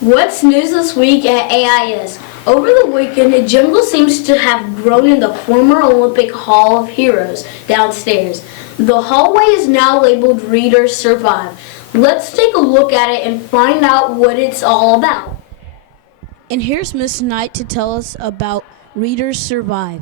What's news this week at AIS? Over the weekend, the jungle seems to have grown in the former Olympic Hall of Heroes downstairs. The hallway is now labeled Readers Survive. Let's take a look at it and find out what it's all about. And here's Miss Knight to tell us about Readers Survive.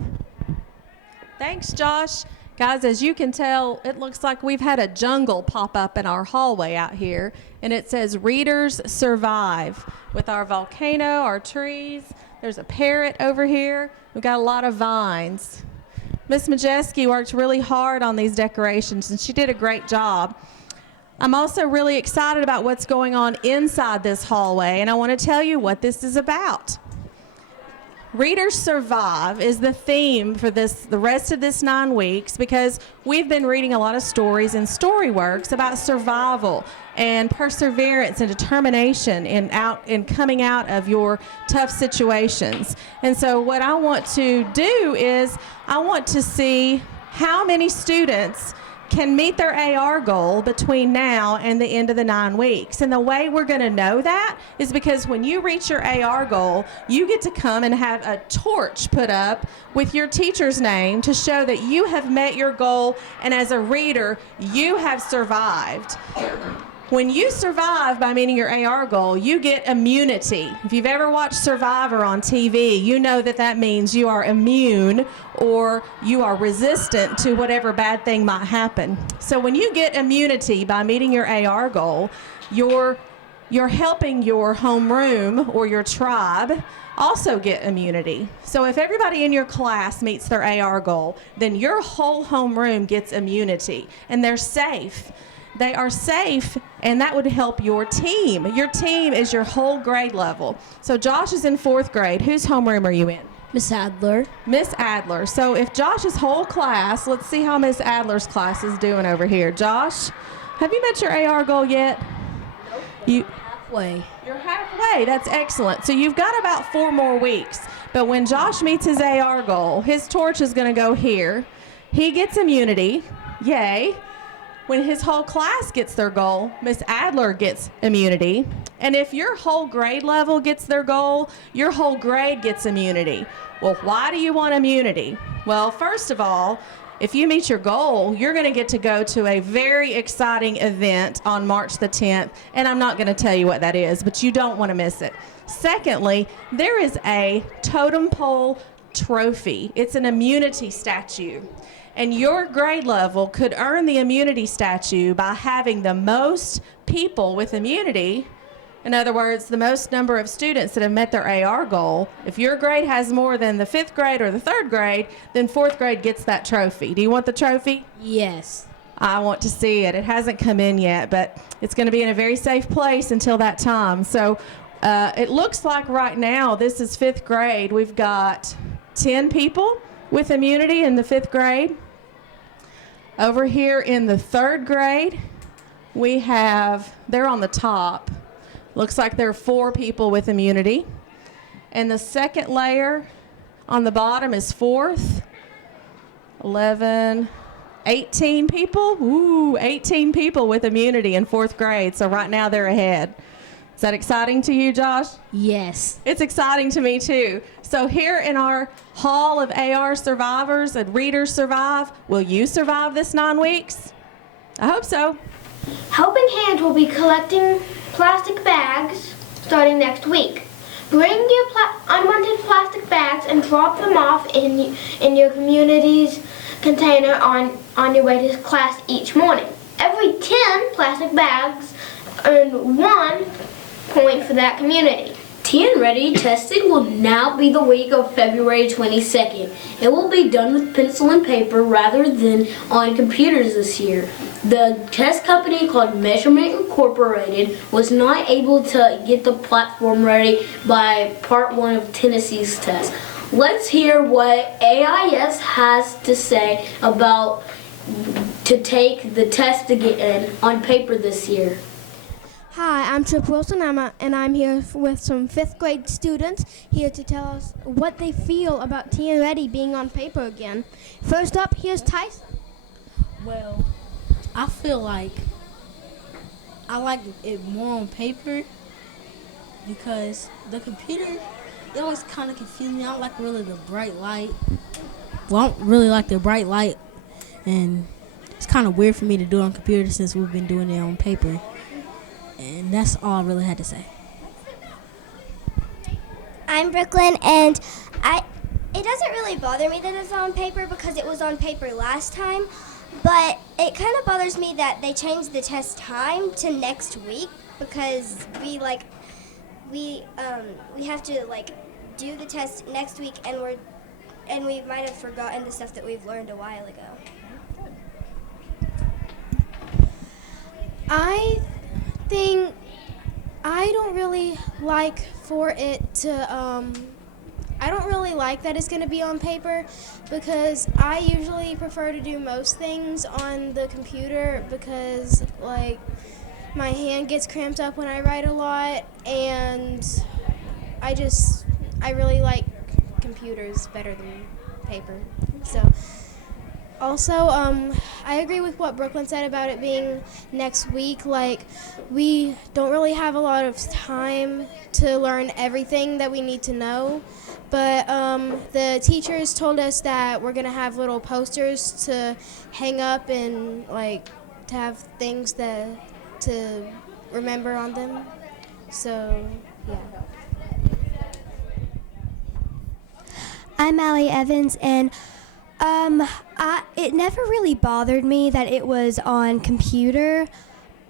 Thanks, Josh. Guys, as you can tell, it looks like we've had a jungle pop up in our hallway out here, and it says Readers Survive with our volcano, our trees. There's a parrot over here. We've got a lot of vines. Miss Majeski worked really hard on these decorations, and she did a great job. I'm also really excited about what's going on inside this hallway, and I want to tell you what this is about. Readers Survive is the theme for the rest of this 9 weeks, because we've been reading a lot of stories and story works about survival and perseverance and determination in coming out of your tough situations. And so what I want to do is I want to see how many students can meet their AR goal between now and the end of the 9 weeks. And the way we're going to know that is because when you reach your AR goal, you get to come and have a torch put up with your teacher's name to show that you have met your goal, and as a reader, you have survived. When you survive by meeting your AR goal, you get immunity. If you've ever watched Survivor on TV, you know that that means you are immune or you are resistant to whatever bad thing might happen. So when you get immunity by meeting your AR goal, you're helping your homeroom or your tribe also get immunity. So if everybody in your class meets their AR goal, then your whole homeroom gets immunity, and they're safe. They are safe, and that would help your team. Your team is your whole grade level. So Josh is in 4th grade. Whose homeroom are you in? Miss Adler. Miss Adler. So if Josh's whole class, let's see how Miss Adler's class is doing over here. Josh, have you met your AR goal yet? Nope. Halfway. You're halfway. That's excellent. So you've got about 4 more weeks. But when Josh meets his AR goal, his torch is going to go here. He gets immunity. Yay. When his whole class gets their goal, Miss Adler gets immunity. And if your whole grade level gets their goal, your whole grade gets immunity. Well, why do you want immunity? Well, first of all, if you meet your goal, you're going to get to go to a very exciting event on March the 10th, and I'm not going to tell you what that is, but you don't want to miss it. Secondly, there is a totem pole trophy. It's an immunity statue. And your grade level could earn the immunity statue by having the most people with immunity. In other words, the most number of students that have met their AR goal. If your grade has more than the 5th grade or the 3rd grade, then 4th grade gets that trophy. Do you want the trophy? Yes. I want to see it. It hasn't come in yet, but it's going to be in a very safe place until that time. So it looks like right now, this is 5th grade. We've got 10 people with immunity in the 5th grade. Over here in the 3rd grade, they're on the top. Looks like there are 4 people with immunity. And the second layer on the bottom is 4th. 11, 18 people. Ooh, 18 people with immunity in 4th grade. So right now they're ahead. Is that exciting to you, Josh? Yes. It's exciting to me, too. So here in our Hall of AR Survivors and Readers Survive, will you survive this 9 weeks? I hope so. Helping Hands will be collecting plastic bags starting next week. Bring your unwanted plastic bags and drop them off in your community's container on your way to class each morning. Every 10 plastic bags earn 1 point for that community. TN Ready testing will now be the week of February 22nd. It will be done with pencil and paper rather than on computers this year. The test company called Measurement Incorporated was not able to get the platform ready by part 1 of Tennessee's test. Let's hear what AIS has to say about to take the test again on paper this year. Hi, I'm Trip Wilson, and I'm here with some 5th grade students here to tell us what they feel about TN Ready being on paper again. First up, here's Tyson. Well, I feel like I like it more on paper because the computer, it always kind of confuses me. I don't like really the bright light. Well, I don't really like the bright light, and it's kind of weird for me to do it on computer since we've been doing it on paper. And that's all I really had to say. I'm Brooklyn, and it doesn't really bother me that it's on paper because it was on paper last time, but it kind of bothers me that they changed the test time to next week because we have to do the test next week, and we might have forgotten the stuff that we've learned a while ago. I think I don't really like for it to I don't really like that it's going to be on paper because I usually prefer to do most things on the computer because my hand gets cramped up when I write a lot, and I really like computers better than paper. So also, I agree with what Brooklyn said about it being next week. We don't really have a lot of time to learn everything that we need to know. But the teachers told us that we're going to have little posters to hang up and, to have things to remember on them. So, yeah. I'm Allie Evans, and it never really bothered me that it was on computer,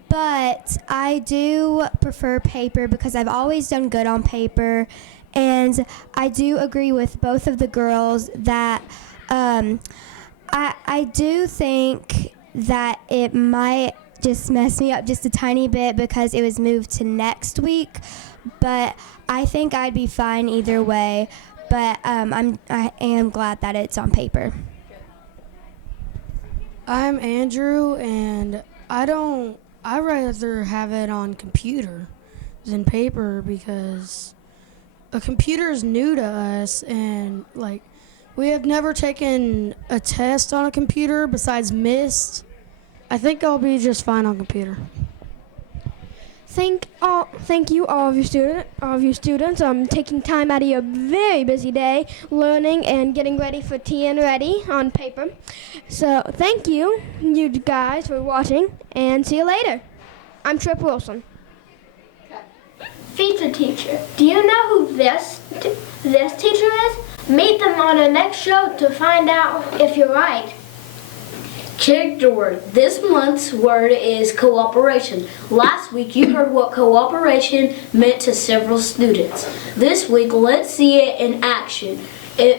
but I do prefer paper because I've always done good on paper, and I do agree with both of the girls that I do think that it might just mess me up just a tiny bit because it was moved to next week, but I think I'd be fine either way. But I am glad that it's on paper. I'm Andrew, and I'd rather have it on computer than paper because a computer is new to us, and we have never taken a test on a computer besides MIST. I think I'll be just fine on computer. Thank you, all of you students. Taking time out of your very busy day, learning and getting ready for TN Ready on paper. So thank you guys for watching, and see you later. I'm Trip Wilson. Pizza teacher. Do you know who this teacher is? Meet them on our next show to find out if you're right. Check the word. This month's word is cooperation. Last week you heard what cooperation meant to several students. This week let's see it in action.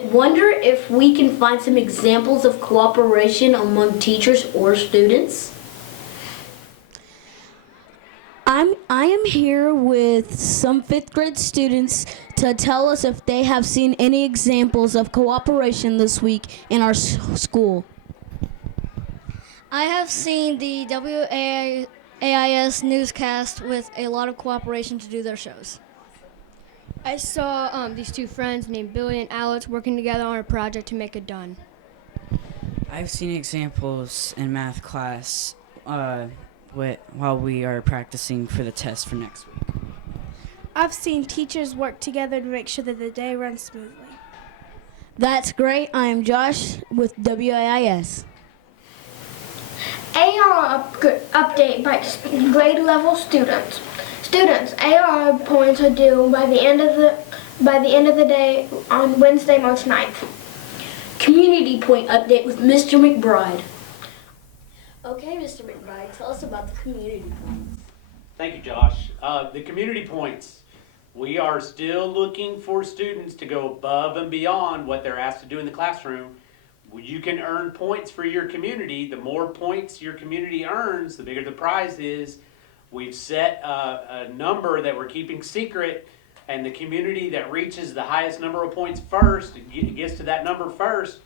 Wonder if we can find some examples of cooperation among teachers or students. I am here with some 5th grade students to tell us if they have seen any examples of cooperation this week in our school. I have seen the WAIS newscast with a lot of cooperation to do their shows. I saw these two friends named Billy and Alex working together on a project to make it done. I've seen examples in math class while we are practicing for the test for next week. I've seen teachers work together to make sure that the day runs smoothly. That's great. I am Josh with WAIS. AR update by grade level students. Students, AR points are due by the end of the day on Wednesday, March 9th. Community point update with Mr. McBride. Okay, Mr. McBride, tell us about the community points. Thank you, Josh. The community points. We are still looking for students to go above and beyond what they're asked to do in the classroom. You can earn points for your community. The more points your community earns, the bigger the prize is. We've set a number that we're keeping secret, and the community that reaches the highest number of points first, gets to that number first,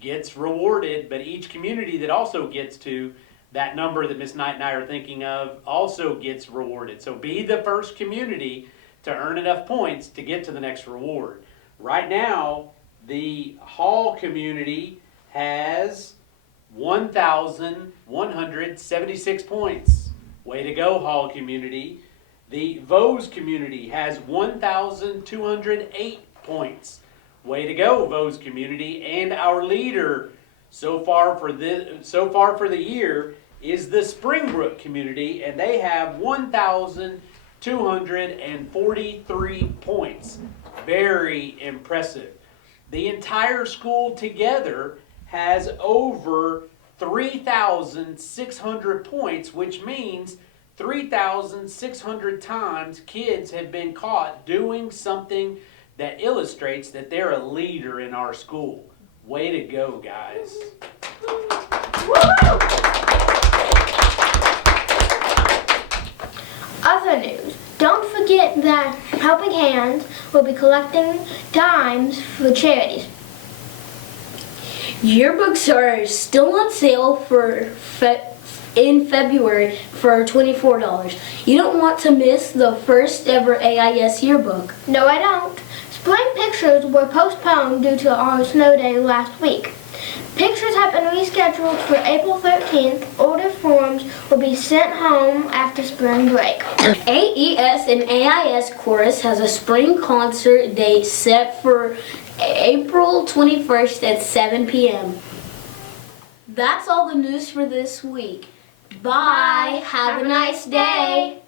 gets rewarded. But each community that also gets to that number that Ms. Knight and I are thinking of also gets rewarded. So be the first community to earn enough points to get to the next reward. Right now, the Hall community has 1,176 points. Way to go, Hall community. The Vose community has 1,208 points. Way to go, Vose community. And our leader so far for the year is the Springbrook community, and they have 1,243 points. Very impressive. The entire school together has over 3,600 points, which means 3,600 times kids have been caught doing something that illustrates that they're a leader in our school. Way to go, guys. Other news. Don't forget that Helping Hands will be collecting dimes for charities. Yearbooks are still on sale in February for $24. You don't want to miss the first ever AIS yearbook. No, I don't. Spring pictures were postponed due to our snow day last week. Pictures have been rescheduled for April 13th. Order forms will be sent home after spring break. AES and AIS Chorus has a spring concert date set for April 21st at 7 p.m. That's all the news for this week. Bye. Have a nice day.